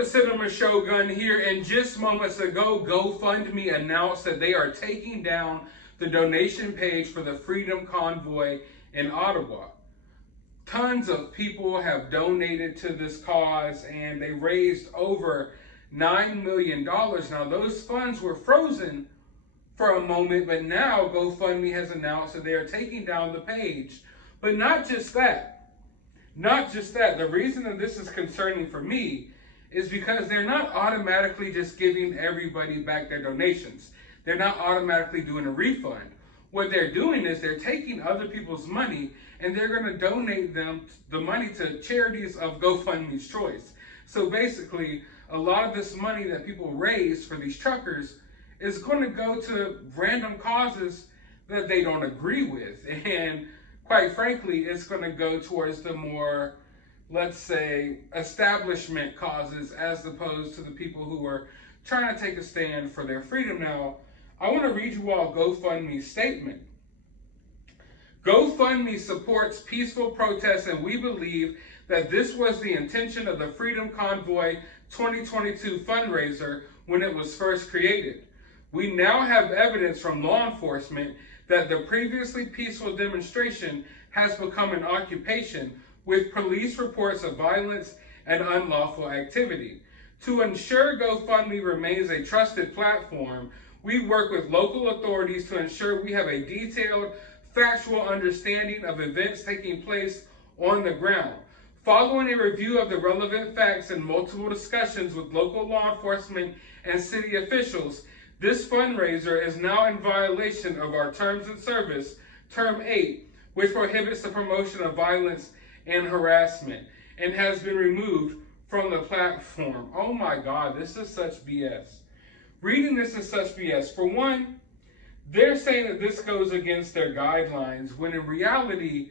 It's Cinema Shogun here, and just moments ago, GoFundMe announced that they are taking down the donation page for the Freedom Convoy in Ottawa. Tons of people have donated to this cause, and they raised over $9 million. Now, those funds were frozen for a moment, but now GoFundMe has announced that they are taking down the page. But not just that. The reason that this is concerning for me is because they're not automatically just giving everybody back their donations. They're not automatically doing a refund. What they're doing is they're taking other people's money and they're going to donate the money to charities of GoFundMe's choice. So basically, a lot of this money that people raise for these truckers is going to go to random causes that they don't agree with. And quite frankly, it's going to go towards the more, let's say, establishment causes as opposed to the people who are trying to take a stand for their freedom. Now, I want to read you all GoFundMe's statement. GoFundMe supports peaceful protests, and we believe that this was the intention of the Freedom Convoy 2022 fundraiser when it was first created. We now have evidence from law enforcement that the previously peaceful demonstration has become an occupation, with police reports of violence and unlawful activity. To ensure GoFundMe remains a trusted platform, we work with local authorities to ensure we have a detailed, factual understanding of events taking place on the ground. Following a review of the relevant facts and multiple discussions with local law enforcement and city officials, this fundraiser is now in violation of our Terms of Service, Term 8, which prohibits the promotion of violence and harassment, and has been removed from the platform. Oh my God, this is such BS. Reading this is such BS. For one, they're saying that this goes against their guidelines, when in reality,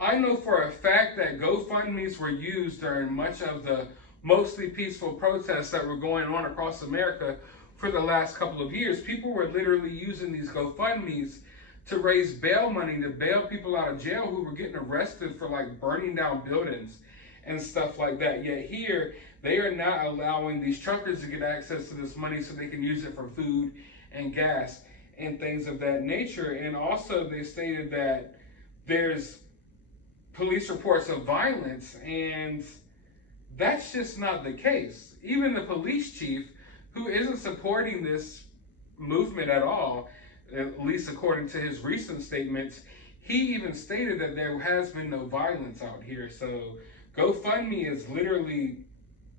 I know for a fact that GoFundMes were used during much of the mostly peaceful protests that were going on across America for the last couple of years. People were literally using these GoFundMes to raise bail money, to bail people out of jail who were getting arrested for like burning down buildings and stuff like that. Yet here, they are not allowing these truckers to get access to this money so they can use it for food and gas and things of that nature. And also they stated that there's police reports of violence, and that's just not the case. Even the police chief, who isn't supporting this movement at all, at least according to his recent statements, he even stated that there has been no violence out here. So GoFundMe is literally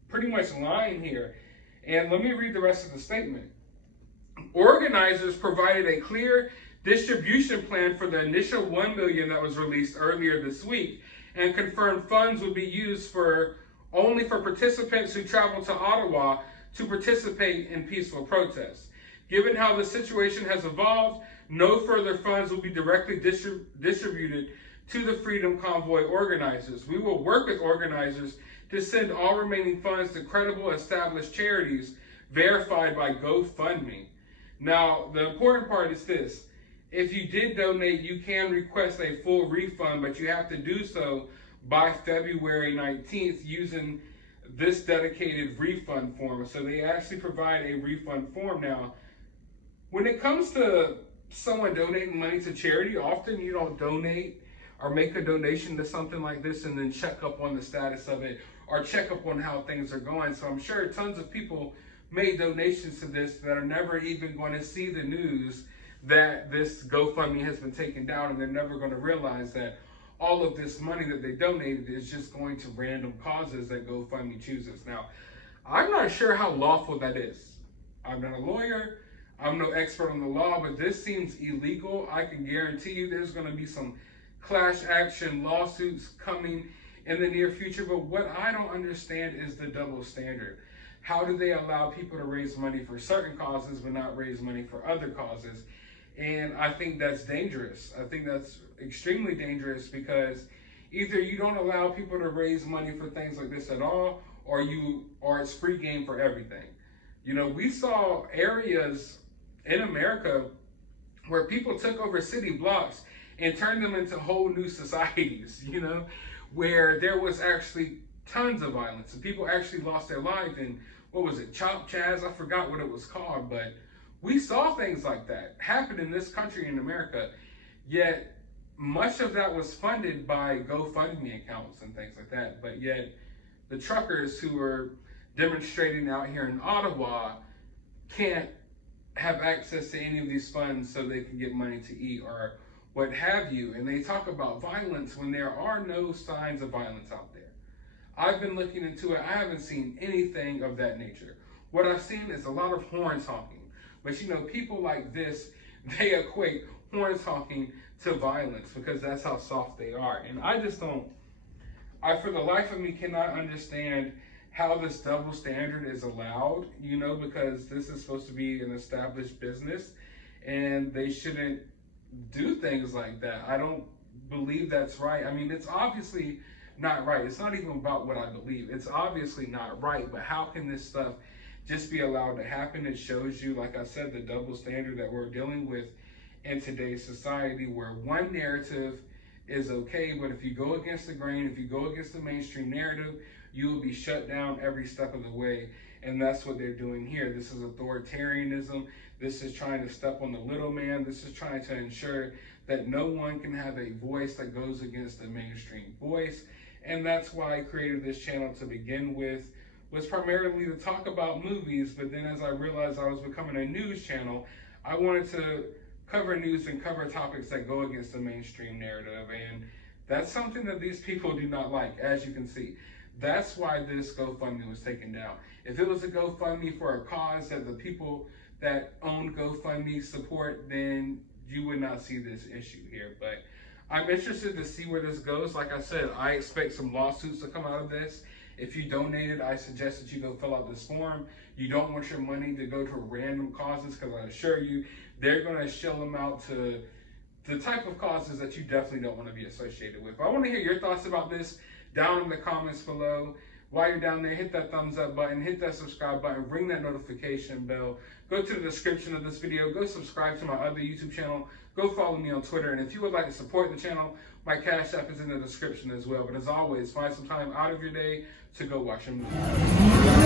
pretty much lying here. And let me read the rest of the statement. Organizers provided a clear distribution plan for the initial $1 million that was released earlier this week, and confirmed funds would be used only for participants who travel to Ottawa to participate in peaceful protests. Given how the situation has evolved, no further funds will be directly distributed to the Freedom Convoy organizers. We will work with organizers to send all remaining funds to credible established charities verified by GoFundMe. Now, the important part is this. If you did donate, you can request a full refund, but you have to do so by February 19th using this dedicated refund form. So they actually provide a refund form. Now, when it comes to someone donating money to charity, often you don't donate or make a donation to something like this and then check up on the status of it or check up on how things are going. So I'm sure tons of people made donations to this that are never even going to see the news that this GoFundMe has been taken down, and they're never going to realize that all of this money that they donated is just going to random causes that GoFundMe chooses. Now, I'm not sure how lawful that is. I'm not a lawyer. I'm no expert on the law, but this seems illegal. I can guarantee you there's going to be some class action lawsuits coming in the near future. But what I don't understand is the double standard. How do they allow people to raise money for certain causes but not raise money for other causes? And I think that's dangerous. I think that's extremely dangerous, because either you don't allow people to raise money for things like this at all, or it's free game for everything. You know, we saw areas in America where people took over city blocks and turned them into whole new societies, you know, where there was actually tons of violence, and people actually lost their lives in, what was it, Chop Chaz? I forgot what it was called, but we saw things like that happen in this country, in America, yet much of that was funded by GoFundMe accounts and things like that. But yet the truckers who are demonstrating out here in Ottawa can't have access to any of these funds so they can get money to eat or what have you. And they talk about violence when there are no signs of violence out there. I've been looking into it. I haven't seen anything of that nature. What I've seen is a lot of horns honking. But you know, people like this, they equate horns honking to violence because that's how soft they are. And I just don't, I for the life of me cannot understand how this double standard is allowed, you know, because this is supposed to be an established business and they shouldn't do things like that. I don't believe that's right. I mean, it's obviously not right. It's not even about what I believe. It's obviously not right, but how can this stuff just be allowed to happen? It shows you, like I said, the double standard that we're dealing with in today's society, where one narrative is okay, but if you go against the grain, if you go against the mainstream narrative, you will be shut down every step of the way. And that's what they're doing here. This is authoritarianism. This is trying to step on the little man. This is trying to ensure that no one can have a voice that goes against the mainstream voice. And that's why I created this channel to begin with, was primarily to talk about movies. But then as I realized I was becoming a news channel, I wanted to cover news and cover topics that go against the mainstream narrative. And that's something that these people do not like, as you can see. That's why this GoFundMe was taken down. If it was a GoFundMe for a cause that the people that own GoFundMe support, then you would not see this issue here. But I'm interested to see where this goes. Like I said, I expect some lawsuits to come out of this. If you donated, I suggest that you go fill out this form. You don't want your money to go to random causes, because I assure you, they're going to shell them out to the type of causes that you definitely don't want to be associated with. I want to hear your thoughts about this down in the comments below. While you're down there, hit that thumbs up button, hit that subscribe button, ring that notification bell. Go to the description of this video, go subscribe to my other YouTube channel, go follow me on Twitter, and if you would like to support the channel, my Cash App is in the description as well. But as always, find some time out of your day to go watch a movie.